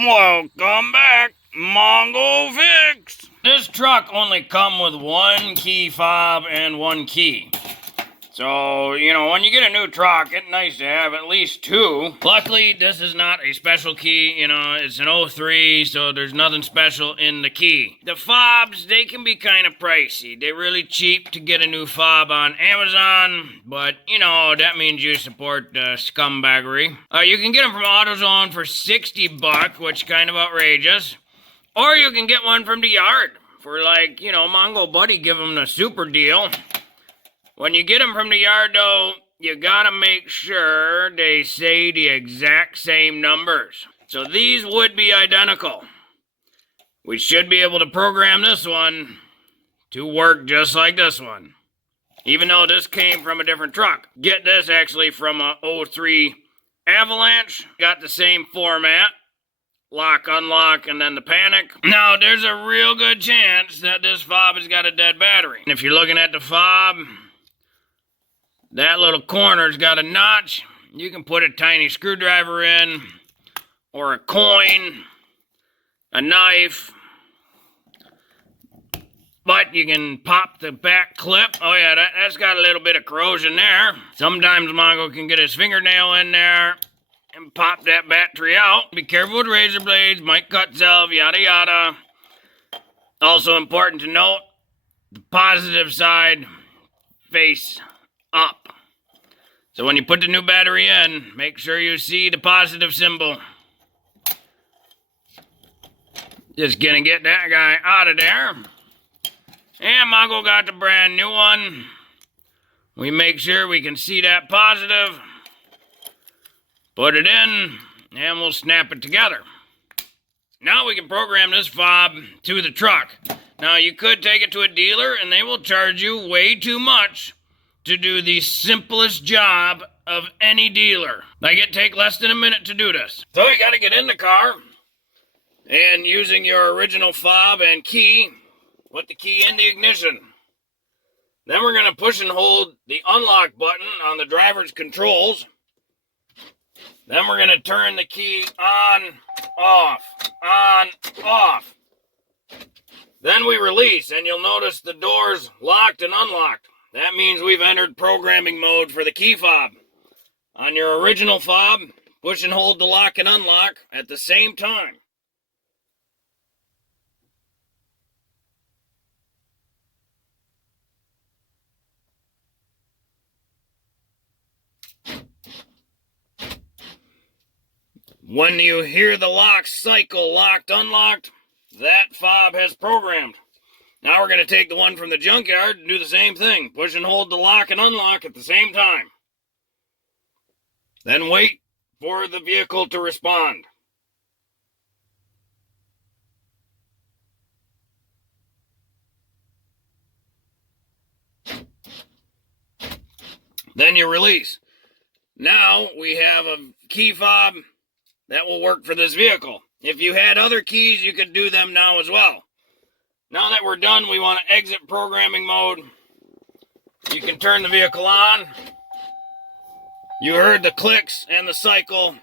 Welcome back, Mongo Fix. This truck only come with one key fob and one key. So, when you get a new truck, it's nice to have at least two. Luckily, this is not a special key. It's an 03, so there's nothing special in the key. The fobs, they can be kind of pricey. They're really cheap to get a new fob on Amazon, but, that means you support scumbaggery. You can get them from AutoZone for $60, which is kind of outrageous. Or you can get one from the yard for Mongo Buddy give them the super deal. When you get them from the yard, though, you gotta make sure they say the exact same numbers. So these would be identical. We should be able to program this one to work just like this one. Even though this came from a different truck. Get this actually from a 03 Avalanche. Got the same format. Lock, unlock, and then the panic. Now, there's a real good chance that this fob has got a dead battery. And if you're looking at the fob, that little corner's got a notch. You can put a tiny screwdriver in, or a coin, a knife. But you can pop the back clip. Oh yeah, that's got a little bit of corrosion there. Sometimes Mongo can get his fingernail in there and pop that battery out. Be careful with razor blades, might cut self, yada yada. Also important to note, the positive side face up. So when you put the new battery in, make sure you see the positive symbol. Just gonna get that guy out of there. And Mongo got the brand new one. We make sure we can see that positive. Put it in, and we'll snap it together. Now we can program this fob to the truck. Now you could take it to a dealer and they will charge you way too much to do the simplest job of any dealer. Like it take less than a minute to do this. So you gotta get in the car, and using your original fob and key, put the key in the ignition. Then we're gonna push and hold the unlock button on the driver's controls. Then we're gonna turn the key on, off, on, off. Then we release, and you'll notice the doors locked and unlocked. That means we've entered programming mode for the key fob. On your original fob, push and hold the lock and unlock at the same time. When you hear the lock cycle locked, unlocked, that fob has programmed. Now we're going to take the one from the junkyard and do the same thing. Push and hold the lock and unlock at the same time. Then wait for the vehicle to respond. Then you release. Now we have a key fob that will work for this vehicle. If you had other keys, you could do them now as well. Now that we're done, we want to exit programming mode. You can turn the vehicle on. You heard the clicks and the cycle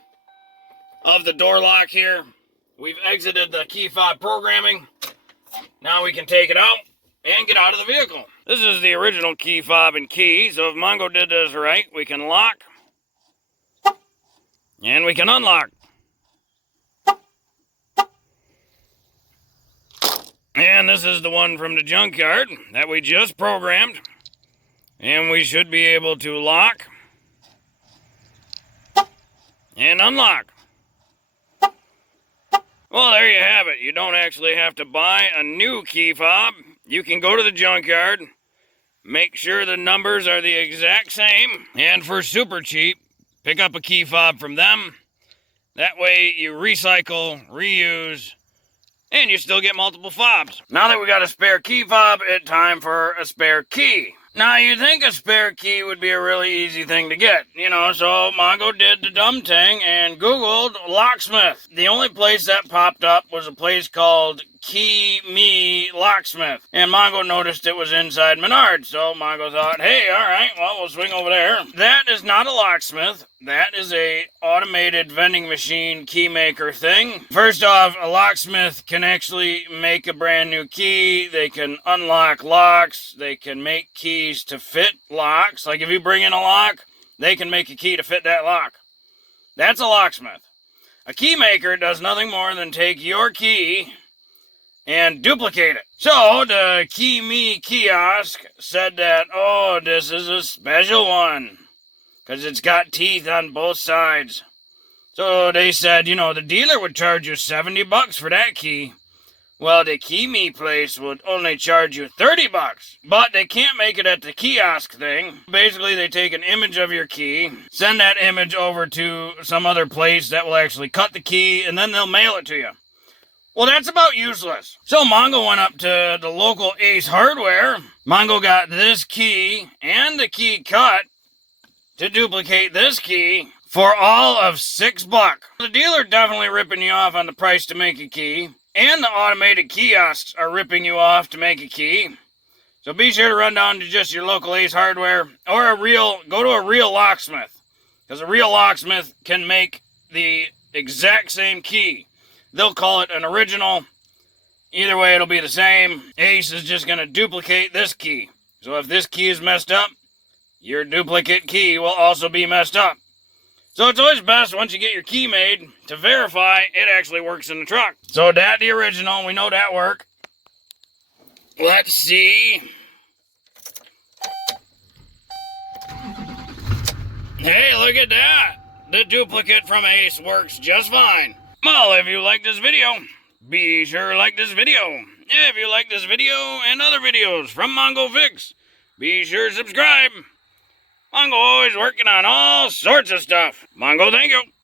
of the door lock here. We've exited the key fob programming. Now we can take it out and get out of the vehicle. This is the original key fob and key, so if Mongo did this right, we can lock and we can unlock. And this is the one from the junkyard that we just programmed. And we should be able to lock and unlock. Well, there you have it. You don't actually have to buy a new key fob. You can go to the junkyard, make sure the numbers are the exact same, and for super cheap, pick up a key fob from them. That way you recycle, reuse, and you still get multiple fobs. Now that we got a spare key fob, it's time for a spare key. Now, you'd think a spare key would be a really easy thing to get, so Mongo did the dumb thing and Googled locksmith. The only place that popped up was a place called Key Me Locksmith. And Mongo noticed it was inside Menards, so Mongo thought, hey, all right, well, we'll swing over there. That is not a locksmith. That is a automated vending machine key maker thing. First off, a locksmith can actually make a brand new key. They can unlock locks. They can make keys to fit locks. Like if you bring in a lock, they can make a key to fit that lock. That's a locksmith. A key maker does nothing more than take your key and duplicate it. So the Key Me kiosk said that, oh, this is a special one, because it's got teeth on both sides. So they said, you know, the dealer would charge you $70 for that key. Well, the Key Me place would only charge you $30. But they can't make it at the kiosk thing. Basically, they take an image of your key, send that image over to some other place that will actually cut the key, and then they'll mail it to you. Well, that's about useless. So Mongo went up to the local Ace Hardware. Mongo got this key and the key cut to duplicate this key for all of $6. The dealer definitely ripping you off on the price to make a key, and the automated kiosks are ripping you off to make a key. So be sure to run down to just your local Ace Hardware or go to a real locksmith, because a real locksmith can make the exact same key. They'll call it an original. Either way, it'll be the same. Ace is just going to duplicate this key. So if this key is messed up, your duplicate key will also be messed up. So it's always best, once you get your key made, to verify it actually works in the truck. So that's the original. We know that work. Let's see. Hey, look at that. The duplicate from Ace works just fine. Well, if you like this video, be sure to like this video. If you like this video and other videos from Mongo Fix, be sure to subscribe. Mongo always working on all sorts of stuff. Mongo, thank you.